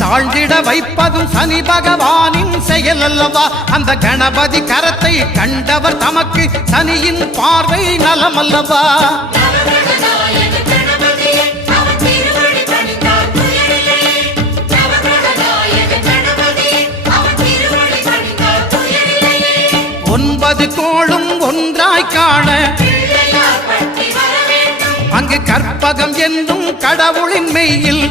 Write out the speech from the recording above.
தாழ்ந்திட வைப்பதும் சனி பகவானின் செயல் அல்லவா? அந்த கணபதி கரத்தை கண்டவர் தமக்கு சனியின் பார்வை நலம் அல்லவா? ஒன்பது கோளும் ஒன்றாய் காண அங்கு கற்பகம் என்னும் கடவுளின் மெய்யில்